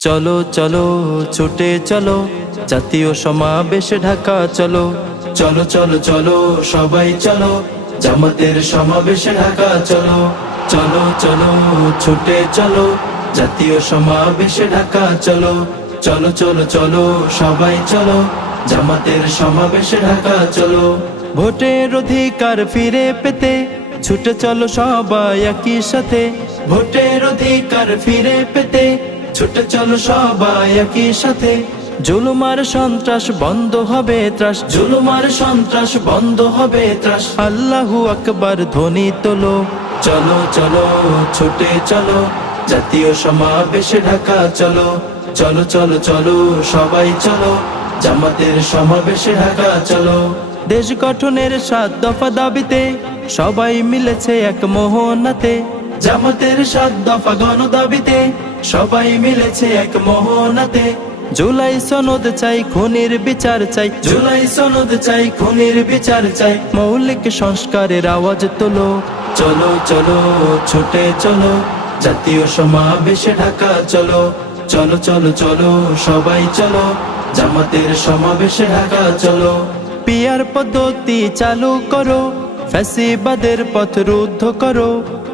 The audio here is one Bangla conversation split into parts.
চলো চলো ছুটে চলো, জাতীয় সমাবেশে ঢাকা চলো। চলো চলো চলো সবাই চলো, জামাতের সমাবেশে ঢাকা চলো। চলো চলো ছুটে চলো, জাতীয় সমাবেশে ঢাকা চলো। চলো চলো চলো সবাই চলো, জামাতের সমাবেশে ঢাকা চলো। ভোটের অধিকার ফিরে পেতে ছুটে চলো সবাই একই সাথে। ভোটের অধিকার ফিরে পেতে ছুটে চলো সবাই একই সাথে। জুলুমার সন্ত্রাস বন্ধ হবে ত্রাস, জুলুমার সন্ত্রাস বন্ধ হবে ত্রাস। আল্লাহু আকবার ধ্বনি তোলো। চলো চলো ছুটে চলো, জাতীয় সমাবেশে ঢাকা চলো। চলো চলো চলো সবাই চলো, জামাতের সমাবেশে ঢাকা চলো। দেশ গঠনের 7 দফা দাবিতে সবাই মিলেছে এক মোহনাতে। জামাতের 7 দফা গণ দাবিতে সবাই মিলেছে এক মোহনাতে। জুলাই সনদ চাই, খুনির বিচার চাই। জুলাই সনদ চাই, খুনির বিচার চাই। মৌলিক সংস্কারের আওয়াজ তোলো। চলো চলো ছুটে চলো, জাতীয় সমাবেশে ঢাকা চলো। চলো চলো চলো সবাই চলো, জামাতের সমাবেশে ঢাকা চলো। পিয়ার পদ্ধতি চালু করো, ফ্যাসিবাদের পথ রুদ্ধ করো।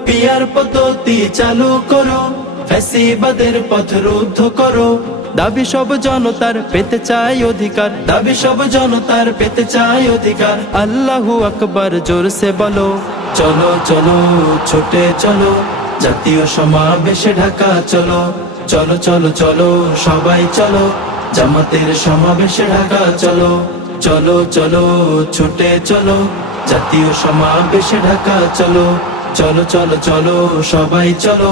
পিয়ার পদ্ধতি চালু করো, ফ্যাসিবাদের পথ রুদ্ধ করো। দাবি সব জনতার পেতে চাই অধিকার, দাবি সব জনতার পেতে চাই অধিকার। আল্লাহু আকবার জোরসে বলো। চলো চলো ছুটে চলো, জাতীয় সমাবেশে ঢাকা চলো। চলো চলো চলো সবাই চলো, জামাতের সমাবেশে ঢাকা চলো। চলো চলো ছুটে চলো, জাতীয় সমাবেশে ঢাকা চলো। চলো চলো চলো সবাই চলো,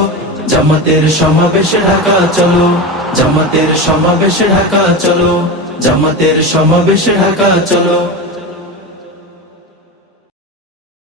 জামাতের সমাবেশে ঢাকা চলো। জামাতের সমাবেশে ঢাকা চলো, জামাতের সমাবেশে ঢাকা চলো।